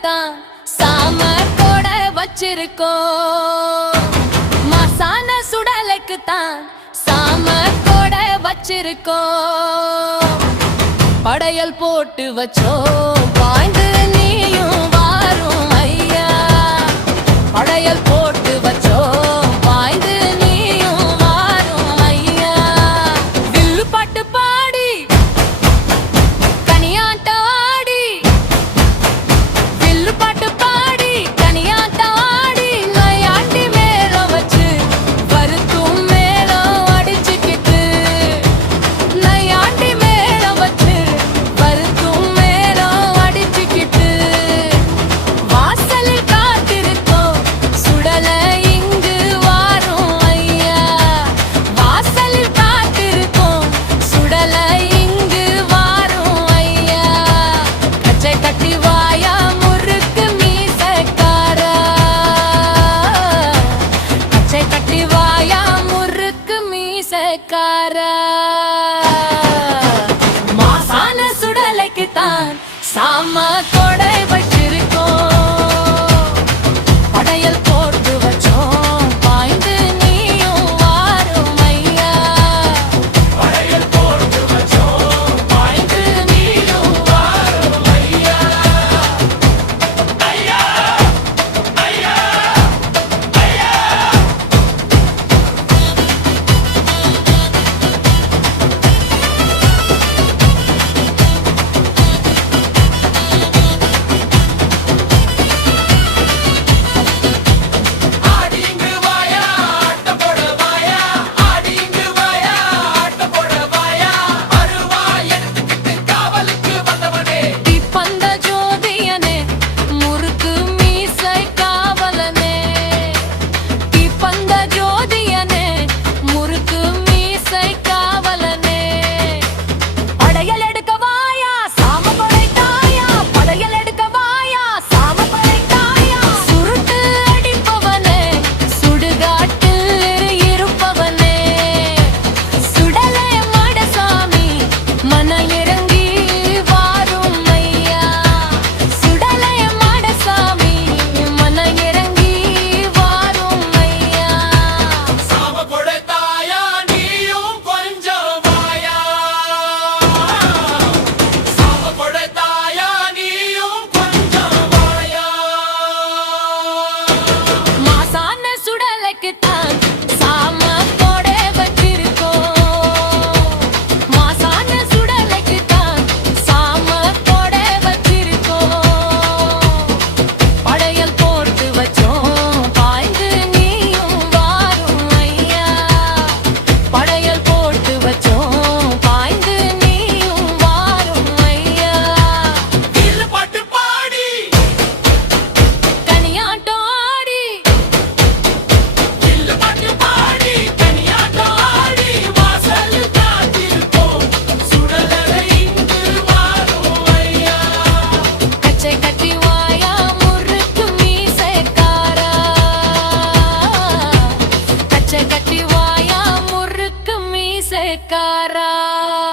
தான் சாமர் போட வச்சிருக்கோம். மசான சுடலுக்கு தான் சாமர் போட வச்சிருக்கோம். படையல் போட்டு வச்சோம் பாய்ந்து Summer รา